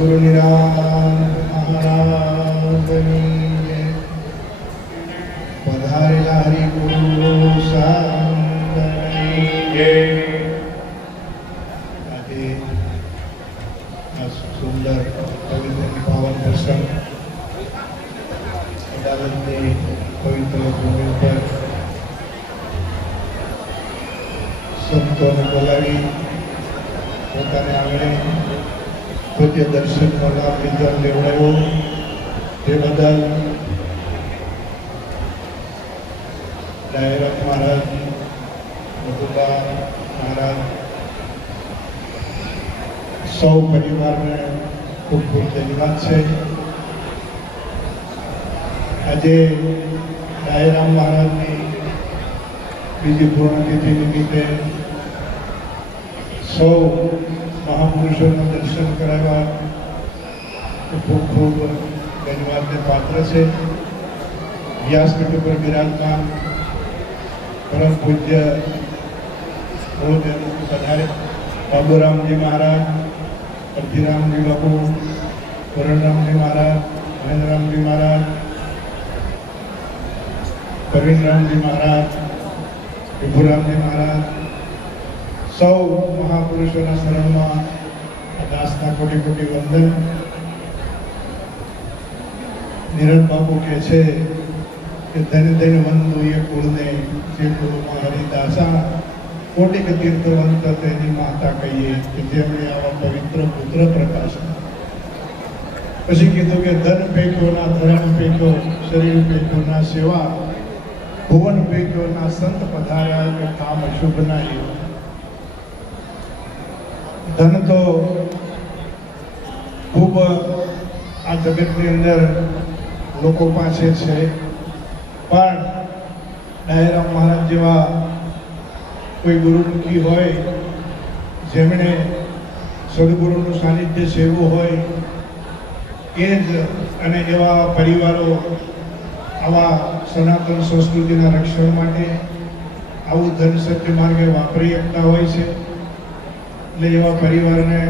સદગુરુ નિરાંત મહારાજની જય. પધારેલા હરિગુરુ સાંતની જય. આજે આ સુંદર પવિત્ર પાવન પ્રસંગ અદાલતની પવિત્ર ભૂમિ પર સંતોને બોલાવી પોતાને આંગણે પૂજ્ય દર્શનનો લાભ લેવડાવ્યો તે બદલ ડાયરક મહારાજ, મધુબા મહારાજ, સૌ પરિવારને ખૂબ ખૂબ ધન્યવાદ છે. આજે ડાયરામ મહારાજની બીજી પૂર્ણતિથિ નિમિત્તે સૌ મહાપુરુષોના દર્શન કરાવવા ખૂબ ખૂબ ધન્યવાદને પાત્ર છે. વ્યાસપીઠ ઉપર બિરાજમાન પરમ પૂજ્ય પધારે બાબુરામજી મહારાજ, અરજીરામજી બાપુ, વરણરામજી મહારાજ, મહેન્દ્રરામજી મહારાજ, પ્રવીણરામજી મહારાજ, વિભુરામજી મહારાજ, સૌ મહાપુરુષોના શરણમાં દાસના કોટી કોટી વંદન. નિરંત બાપુ કહે છે કે ધન ધન વંદુ એ કુળને જે કુળમાં હરિદાસા કોટિક તીર્થવંત તેની માતા કહીએ કે જેમણે આવા પવિત્ર પુત્ર પ્રકાશા. પછી કીધું કે ધન પૈક્યોના ધરણ પૈક્યો શરીર પૈક્યોના સેવા ભુવન પૈક્યોના સંત પધાર્યા કે કામ અશુભ ના એવા. ધન તો ખૂબ આ જગતની અંદર લોકો પાસે છે, પણ ડાયરામ મહારાજ જેવા કોઈ ગુરુમુખી હોય જેમણે સદગુરુનું સાનિધ્ય સેવું હોય એ જ, અને એવા પરિવારો આવા સનાતન સંસ્કૃતિના રક્ષણ માટે આવું ધન સત્ય માર્ગે વાપરી શકતા હોય છે. એટલે એવા પરિવારને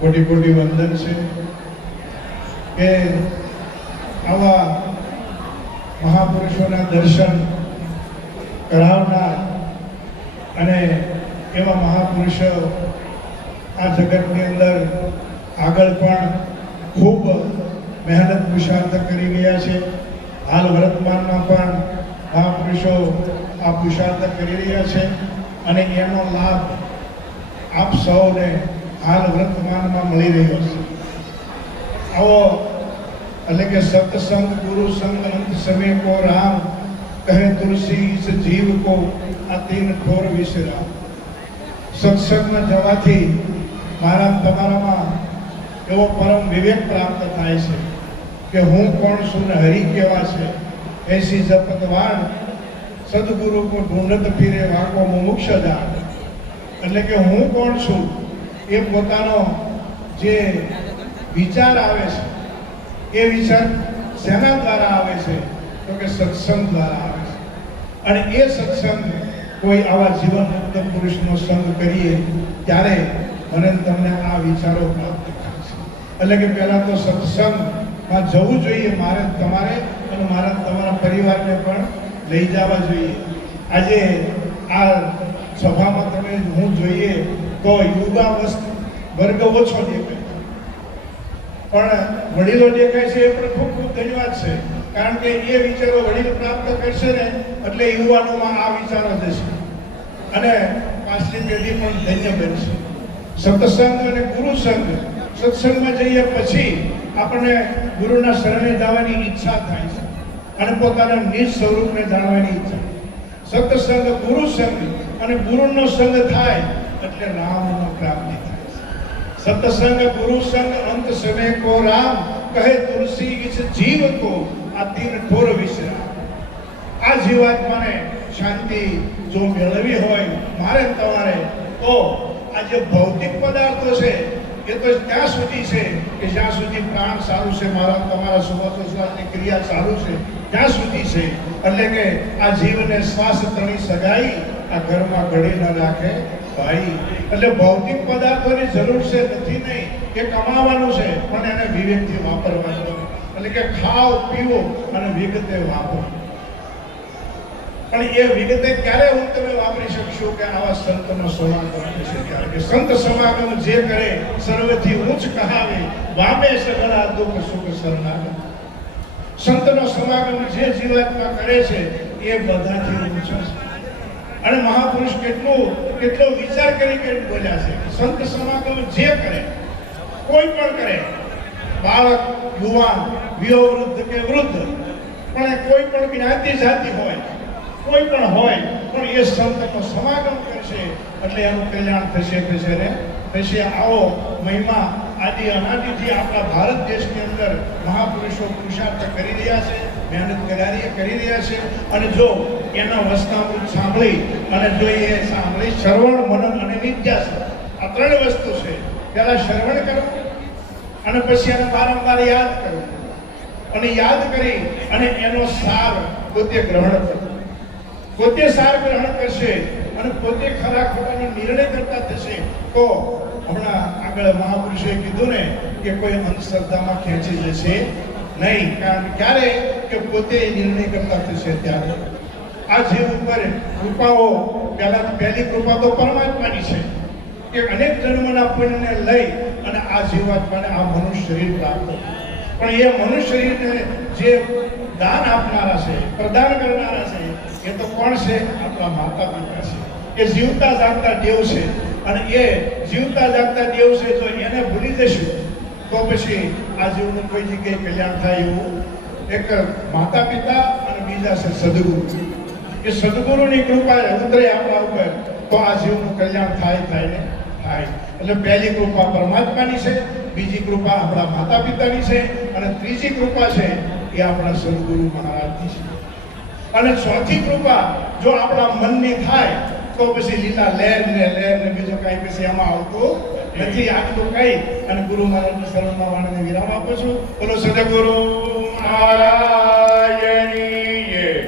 કોટી કોટી વંદન છે કે આવા મહાપુરુષોના દર્શન કરાવનાર અને એવા મહાપુરુષો આ જગતની અંદર આગળ પણ ખૂબ મહેનત પુરુષાર્થ કરી ગયા છે. હાલ વર્તમાનમાં પણ મહાપુરુષો આ પુરુષાર્થ કરી રહ્યા છે અને એનો લાભ આપ સૌને હાલ વર્તમાનમાં મળી રહ્યો છે. આવો એટલે કે સત્સંગ ગુરુ સંગ અંત સમય કો રામ કહે તુલસી ઇસ જીવ કો આ તીન ઠોર વિસરામ. સત્સંગમાં જવાથી મારા તમારામાં એવો પરમ વિવેક પ્રાપ્ત થાય છે કે હું કોણ છું ને હરિ કેવા છે. એસી જપતવાણ સદગુરુ કો ઢૂંઢત ફિરે વાકો મુમુક્ષ જાણ. એટલે કે હું કોણ છું એ પોતાનો જે વિચાર આવે છે એ વિચાર શેના દ્વારા આવે છે તો કે સત્સંગ દ્વારા આવે છે. અને એ સત્સંગ કોઈ આવા જીવન મુક્ત પુરુષનો સંગ કરીએ ત્યારે મને તમને આ વિચારો પ્રાપ્ત થાય છે. એટલે કે પહેલાં તો સત્સંગમાં જવું જોઈએ મારે તમારે, અને મારા તમારા પરિવારને પણ લઈ જવા જોઈએ. આજે આ સભામાં તમે હું જોઈએ તો યુવા વર્ગ ઓછો દેખાય, પણ વડીલો દેખાય છે. એ પણ ખૂબ ખૂબ ધન્યવાદ છે, કારણ કે એ વિચારો વડીલ પ્રાપ્ત કરશે ને એટલે યુવાનોમાં આ વિચારો જશે અને પાછલી પેઢી પણ ધન્ય બનશે. સત્સંગ અને ગુરુ સંગ, સત્સંગમાં જઈએ પછી આપણને ગુરુના શરણે જવાની ઈચ્છા થાય છે અને પોતાના નિજ સ્વરૂપને જાણવાની ઈચ્છા. સત્સંગ ગુરુ સંગ અને ગુરુનો સંગ થાય એટલે રામનો પ્રાપ્તિ થાય છે. સત્સંગ ગુરુ સંગ અંત સમય કો રામ કહે તુલસી ઇસ જીવ કો આ તીન ઠોર વિસરામ. આ જીવાત્માને શાંતિ જો મેળવી હોય મારે તમારે, તો આ જે ભૌતિક પદાર્થો છે એ તો ત્યાં સુધી છે કે જ્યાં સુધી પ્રાણ સારું છે, મારા તમારા શ્વાસોશ્વાસની ક્રિયા ચાલુ છે ત્યાં સુધી છે. એટલે કે આ જીવને શ્વાસ તણી સગાઈ આ ઘરમાં ઘડી ન રાખે ભાઈ એટલે ભૌતિક પદાર્થોની જરૂર છે નથી નહીં, એ કમાવાનું છે પણ એને વિવેકથી વાપરવાનું, એટલે કે ખાઓ પીવો અને વિગતે વાપરો. પણ એ વિગતે ક્યારે હું તમે વાપરી શકશો કે આવા સંતનો સમાગમ થશે ત્યારે, કે સંત સમાગમ જે કરે સર્વથી ઉચ્ચ કહાવે, વામે સગળા દુઃખ સુખ શરણાગત. સંતનો સમાગમ જે જીવાત્મા કરે છે એ બધાથી ઊંચો છે. અને મહાપુરુષ કેટલો વિચાર કરી બોલ્યા છે. સંત સમાગમ જે કરે, કોઈ પણ કરે, બાળક, યુવાન, વયોવૃદ્ધ કે વૃદ્ધ, પણ કોઈ પણ જ્ઞાતિ જાતિ હોય, કોઈ પણ હોય, પણ એ સંતનો સમાગમ કરશે એટલે એનું કલ્યાણ થશે ને થશે. આવો મહિમા આદિ અનાદિથી આપણા ભારત દેશની અંદર મહાપુરુષો પુરુષાર્થ કરી રહ્યા છે, મહેનત કરી રહ્યા છે. અને જો એના વચનામૃત સાંભળી અને જો એ સાંભળી શ્રવણ, મનન અને નિધ્યાસન, આ ત્રણ વસ્તુ છે. પહેલા શ્રવણ કરવું અને પછી એને વારંવાર યાદ કરવું, અને યાદ કરી અને એનો સાર પોતે ગ્રહણ કરવો. પોતે સાર ગ્રહણ કરશે અને પોતે ખરા ખોટાનો નિર્ણય કરતા થશે તો હમણાં આગળ મહાપુરુષોએ કીધું ને કે કોઈ અંધશ્રદ્ધામાં ખેંચી જશે નહીં. કારણ ક્યારે કે પોતે નિર્ણય કરતા થશે ત્યારે. આ જીવ ઉપર કૃપાઓ, પહેલી કૃપા તો પરમાત્માની છે કે અનેક જન્મના પુણ્યને લઈ અને આ જીવાત્માને આ મનુષ્ય શરીર પ્રાપ્ત થયું. પણ એ મનુષ્ય શરીરને જે દાન આપનારા છે, પ્રદાન કરનારા છે, એ તો કોણ છે? આપણા માતા પિતા છે. એ જીવતા જાગતા દેવ છે. અને એ જીવતા જાગતા દેવ છે, જો એને ભૂલી જશું તો પછી આ જીવનું કોઈ જગ્યાએ કલ્યાણ થાય એવું એક માતા પિતા અને બીજા છે સદગુરુ. એ સદગુરુની કૃપા ઉતરે આપણા ઉપર તો આ જીવનું કલ્યાણ થાય ને થાય. એટલે પહેલી કૃપા પરમાત્માની છે, બીજી કૃપા આપણા માતા પિતાની છે, અને ત્રીજી કૃપા છે એ આપણા સદગુરુ મહારાજની છે. અને ચોથી કૃપા જો આપણા મનની થાય તો પછી લીલા લહેર ને બીજું કાંઈ પછી એમાં આવતું નથી. આટલું કહી અને ગુરુ મહારાજની શરણમાં વાણીને વિરામ આપું છું. બોલો સદગુરુ મહારાજની